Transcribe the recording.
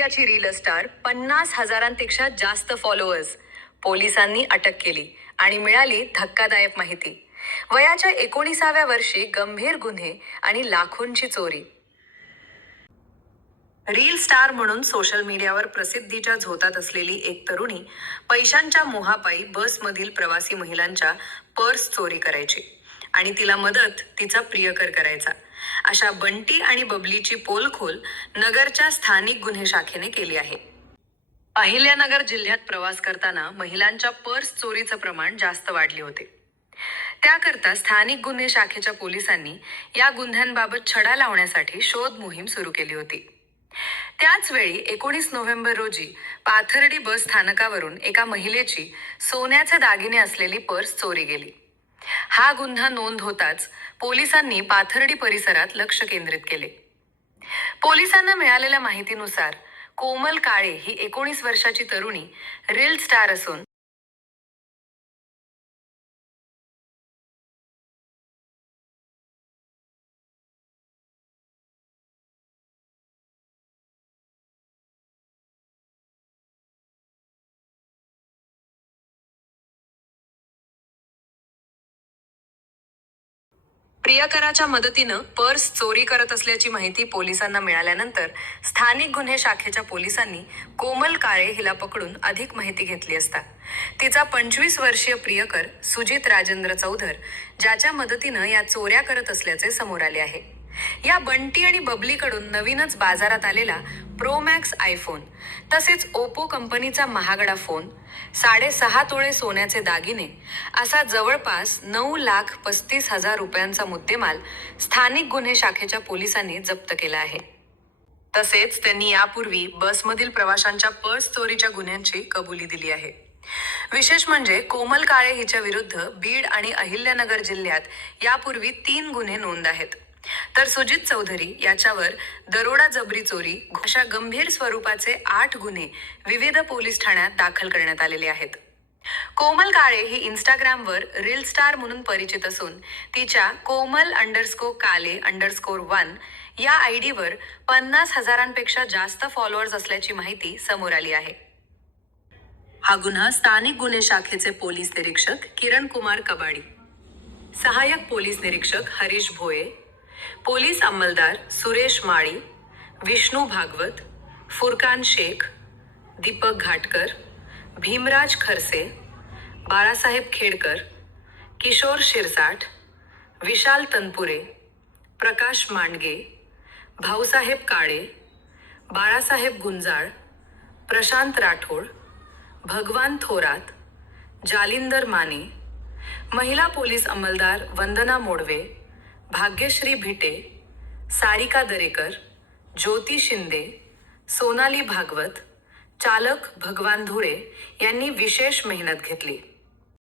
इंडियाची reel star पन्नास हजारांपेक्षा जास्त फॉलोअर्स पोलिसांनी अटक केली आणि मिळाली धक्कादायक माहिती. वयाच्या एकोणीसाव्या वर्षी गंभीर गुन्हे आणि लाखोंची चोरी. रील स्टार म्हणून सोशल मीडियावर प्रसिद्धीच्या झोतात असलेली एक तरुणी पैशांच्या मोहापायी बसमधील प्रवासी महिलांच्या पर्स चोरी करायची आणि तिला मदत तिचा प्रियकर करायचा. अशा बंटी आणि बबलीची पोलखोल नगरच्या स्थानिक गुन्हे शाखेने केली आहे. अहिल्यानगर जिल्ह्यात प्रवास करताना महिलांच्या पर्स चोरीचं प्रमाण जास्त वाढले होते. त्याकरता स्थानिक गुन्हे शाखेच्या पोलिसांनी या गुन्ह्यांबाबत छडा लावण्यासाठी शोध मोहीम सुरू केली होती. त्याच वेळी एकोणीस नोव्हेंबर रोजी पाथर्डी बस स्थानकावरून एका महिलेची सोन्याचे दागिने असलेली पर्स चोरी गेली. हा गुन्हा नोंद होताच पोलिसांनी पाथर्डी परिसरात लक्ष केंद्रित केले. पोलिसांना मिळालेल्या माहितीनुसार कोमल काळे ही एकोणीस वर्षाची तरुणी रील स्टार असून प्रियकराच्या मदतीनं पर्स चोरी करत असल्याची माहिती पोलिसांना मिळाल्यानंतर स्थानिक गुन्हे शाखेच्या पोलिसांनी कोमल काळे हिला पकडून अधिक माहिती घेतली असता. तिचा पंचवीस वर्षीय प्रियकर सुजित राजेंद्र चौधर ज्याच्या मदतीनं या चोऱ्या करत असल्याचे समोर आले आहे. या बंटी आणि बबलीकडून नवीनच बाजारात आलेला प्रोमॅक्स आयफोन तसेच ओप्पो कंपनीचा महागडा फोन साडेसहा तोळे सोन्याचे दागिने असा जवळपास नऊ लाख पस्तीस हजार रुपयांचा मुद्देमाल स्थानिक गुन्हे शाखेच्या पोलिसांनी जप्त केला आहे. तसेच त्यांनी यापूर्वी बसमधील प्रवाशांच्या पर्स चोरीच्या गुन्ह्यांची कबुली दिली आहे. विशेष म्हणजे कोमल काळे हिच्या विरुद्ध बीड आणि अहिल्यानगर जिल्ह्यात यापूर्वी तीन गुन्हे नोंद आहेत. तर सुजित चौधरी याच्यावर दरोडा जबरी चोरी अशा गंभीर स्वरूपाचे आठ गुन्हे विविध पोलीस ठाण्यात दाखल करण्यात आलेले आहेत. कोमल काळे ही इंस्टाग्रामवर रील स्टार म्हणून परिचित असून तिच्या कोमल अंडरस्को काले अंडरस्कोर वन या आयडीवर पन्नास हजारांपेक्षा जास्त फॉलोअर्स असल्याची माहिती समोर आली आहे. हा गुन्हा स्थानिक गुन्हे शाखेचे पोलीस निरीक्षक किरण कुमार कबाडी सहाय्यक पोलीस निरीक्षक हरीश भोये पोलीस अंमलदार सुरेश माळी विष्णू भागवत फुरकान शेख दीपक घाटकर भीमराज खरसे बाळासाहेब खेडकर किशोर शिरसाट विशाल तनपुरे प्रकाश मांडगे भाऊसाहेब काळे बाळासाहेब गुंजाळ प्रशांत राठोड भगवान थोरात जालिंदर माने महिला पोलीस अंमलदार वंदना मोडवे भाग्यश्री भिटे सारिका दरेकर ज्योती शिंदे सोनाली भागवत चालक भगवान धुळे यांनी विशेष मेहनत घेतली.